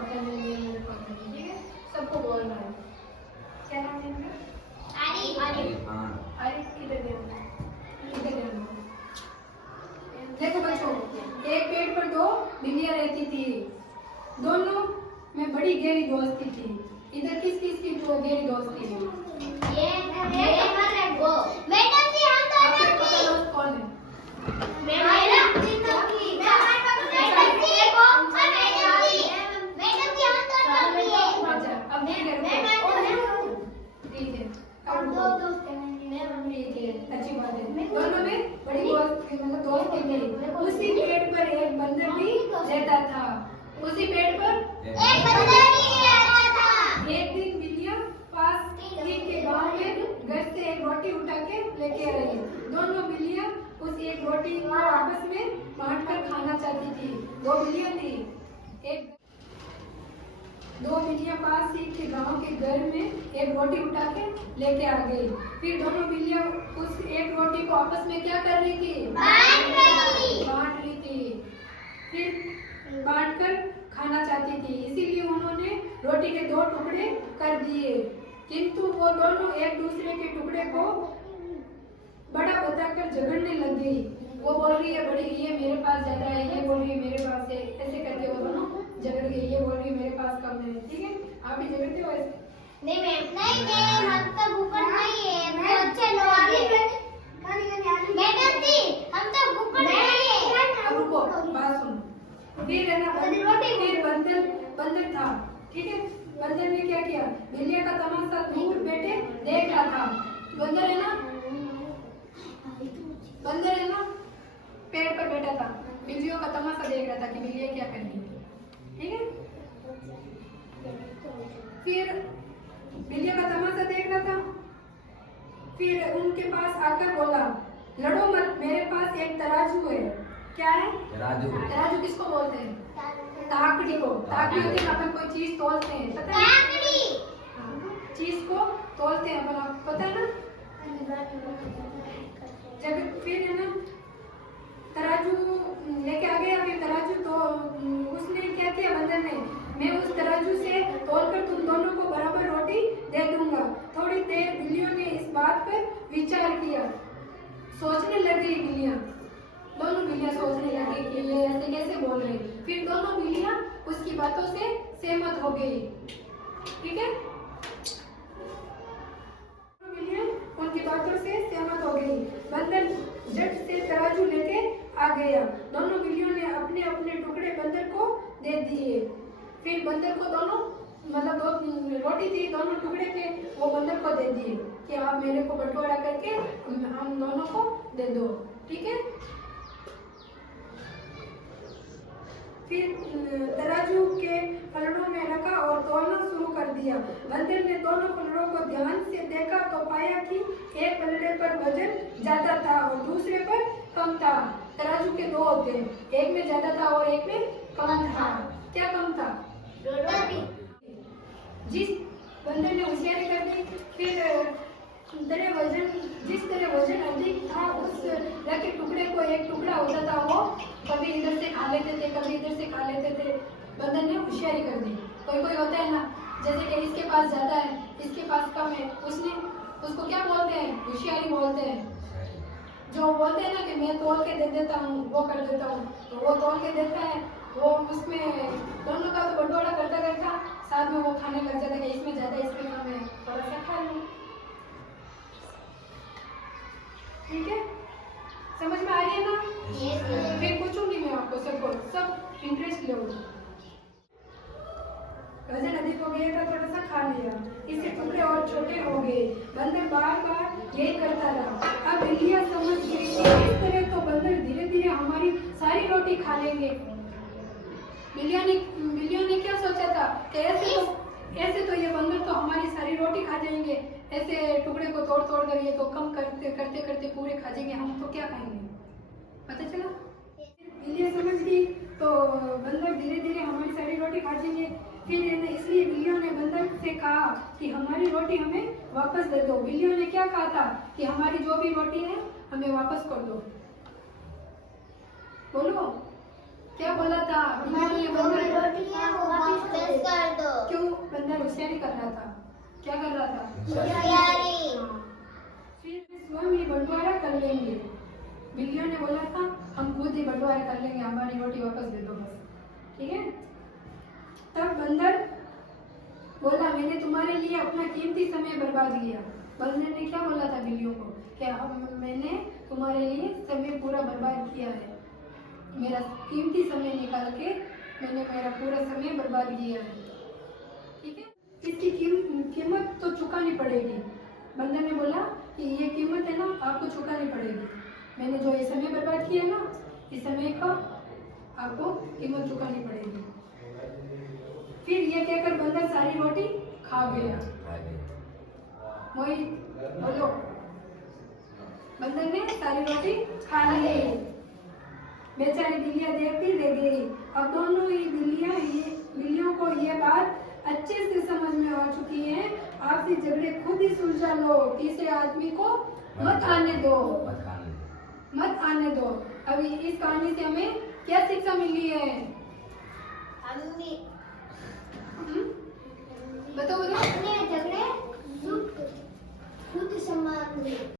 आता है, मेरे को आता है, ठीक है? सबको बोलना है। क्या नाम है इनका? आरिफ किधर गया? किधर गया? देखो बच्चों, एक पेड़ पर दो बिल्लियां रहती थी, दोनों में बड़ी गहरी दोस्ती थी। इधर किस किस की जो गहरी दोस्ती है? वो मैडम जी हम तो आपको पता है कौन है? मैडम जी को मैडम जी को मैडम जी हम तो अच्छा, अब ठीक है, ठीक है, अब दो दोस्त हैं ठीक है, अच्छी बात है। दोनों में बड़ी दोस्ती थी। उसी पेड़ पर एक बंदर भी रहता था। उसी पेड़ पर एक बंदर भी रहता था। एक दिन बिल्लियां पास ही के गांव में घर से एक रोटी उठा के लेके आई। दोनों बिल्लियां उस एक रोटी को आपस में बांट कर खाना चाहती थी। दो बिल्लियां थी, दो बिल्लियां पास ही के गांव के घर में एक रोटी उठा के लेके आ गई। फिर दोनों बिल्लियां उस एक रोटी को आपस में क्या कर रही थी? बांट रही थी। फिर बांट कर खाना चाहती थी, इसीलिए उन्होंने रोटी के दो टुकड़े कर दिए, किंतु वो दोनों एक दूसरे के टुकड़े को बड़ा बताकर झगड़ने लग गई। वो बोल रही है बड़ी, ये मेरे पास ज्यादा है, ये बोल रही है मेरे पास है, ऐसे करके वो दोनों झगड़ गई। ये बोल रही है मेरे पास कम है, ठीक है? आप भी झगड़ते हो ऐसे? नहीं मैम, नहीं हम तो ऊपर नहीं है, तो अच्छे लोग हैं। मैडम जी हम तो ऊपर नहीं है। अब रुको, बात सुनो। फिर है ना, फिर बंदर था, ठीक है? बंदर ने क्या किया? बिल्लियां का तमाशा दूर बैठे देख रहा था। बंदर है ना पेड़ पर बैठा था, बिल्लियों का तमाशा देख रहा था कि बिल्लियां क्या कर रही है, ठीक है? फिर बिल्लियों का तमाशा देख रहा था, फिर उनके पास आकर बोला, लड़ो मत, मेरे पास एक तराजू है। क्या है? तराजू किसको बोलते हैं? ताकड़ी को। ताकड़ी होती है, अपन कोई चीज तोलते हैं, पता है? चीज को तोलते हैं अपन, आपको पता है ना? जब फिर है ना तराजू लेके आ गया, फिर तराजू तो उसने क्या किया बंदर ने, मैं उस तराजू से तोलकर तुम दोनों को बराबर रोटी दे दूंगा। थोड़ी देर बिल्लियों ने इस बात पर विचार किया, सोचने लगी बिल्लियां, दोनों बिल्लियां सोचने लगी कि ये ऐसे कैसे बोल रही। फिर दोनों बिल्लियां उसकी बातों से सहमत हो गई, ठीक है? बिल्लियां उनकी बातों से सहमत हो गई। बंदर झट से तराजू लेके आ गया। दोनों बिल्लियों ने अपने अपने टुकड़े बंदर को दे दिए। फिर बंदर को दोनों मतलब दो रोटी थी, दोनों टुकड़े थे, वो बंदर को दे दिए कि आप मेरे को बंटवारा करके हम दोनों को दे दो, ठीक है? फिर तराजू के पलड़ों में रखा और तोलना शुरू कर दिया। बंदर ने दोनों पलड़ों को ध्यान से देखा तो पाया कि एक पलड़े पर वजन ज्यादा था और दूसरे पर कम था। तराजू के दो होते हैं, एक में ज्यादा था और एक में कम था। क्या कम था? जिस बंदर ने होशियारी कर दी, फिर जिस तरह वजन अधिक था उस के टुकड़े को एक टुकड़ा होता था, वो कभी इधर से खा लेते थे, कभी इधर से खा लेते थे। बंदर ने होशियारी कर दी। कोई कोई होता है ना, जैसे कि इसके पास ज्यादा है, इसके पास कम है, उसको क्या बोलते हैं? होशियारी बोलते हैं। जो बोलते हैं ना कि मैं तोल के दे देता हूँ, वो कर देता हूँ, तो वो तोल के देता है, वो उसमें दोनों का तो बंटवारा करता करता साथ में वो खाने लग जाता है कि इसमें ज्यादा, इसमें कम है, थोड़ा सा खा लूँ, ठीक है? समझ में आ रही है ना? फिर पूछूंगी मैं आपको सबको, सब इंटरेस्ट लो। वजन अधिक हो गया था, थोड़ा सा खा लिया, इसके टुकड़े और छोटे हो गए। बंदर बार बार यही करता रहा। अब बिल्लियां समझ गई इस तरह तो बंदर धीरे धीरे हमारी सारी रोटी खा लेंगे। बिल्लियों ने क्या सोचा था कि ऐसे तो ये बंदर तो हमारी सारी रोटी खा जाएंगे, ऐसे टुकड़े को तोड़ तोड़ कर ये तो कम करते करते करते पूरे खा जाएंगे, हम तो क्या खाएंगे? पता चला? बिल्लियां समझ गई तो बंदर धीरे धीरे हमारी सारी रोटी खा जाएंगे। फिर इसलिए बिल्लियों ने बंदर से कहा कि हमारी रोटी हमें वापस दे दो। बिल्लियों ने क्या कहा था कि हमारी जो भी रोटी है हमें वापस कर दो। बोलो क्या बोला था? हमारी रोटी है वो वापस कर क्या कर रहा था? तैयारी। हाँ। फिर स्वयं ही बंटवारा कर लेंगे। बिल्लियों ने बोला था हम खुद ही बंटवारा कर लेंगे, हमारी रोटी वापस दे दो बस, ठीक है। तब बंदर बोला मैंने तुम्हारे लिए अपना कीमती समय बर्बाद किया। बंदर ने क्या बोला था बिल्लियों को कि अब मैंने तुम्हारे लिए समय पूरा बर्बाद किया है, मेरा कीमती समय निकाल के मैंने मेरा पूरा समय बर्बाद किया है, ठीक है। इसकी कीमत तो चुकानी पड़ेगी। बंदर ने बोला कि ये कीमत है ना आपको चुकानी पड़ेगी, मैंने जो ये समय बर्बाद किया ना इस समय का आपको कीमत चुकानी पड़ेगी। फिर ये कहकर बंदर सारी रोटी खा गया। मोहित बोलो। बंदर ने सारी रोटी खा ली। बेचारी बिल्लियां देखती रह गई। अब दोनों ही बिल्लियों को ये बात अच्छे से समझ में आ चुकी है। आपसी झगड़े खुद ही सुलझा लो, तीसरे आदमी को मत आने दो, मत आने दो। अभी इस कहानी से हमें क्या शिक्षा मिली है? बताओ बताओ। अपने झगड़े खुद संभाल ले।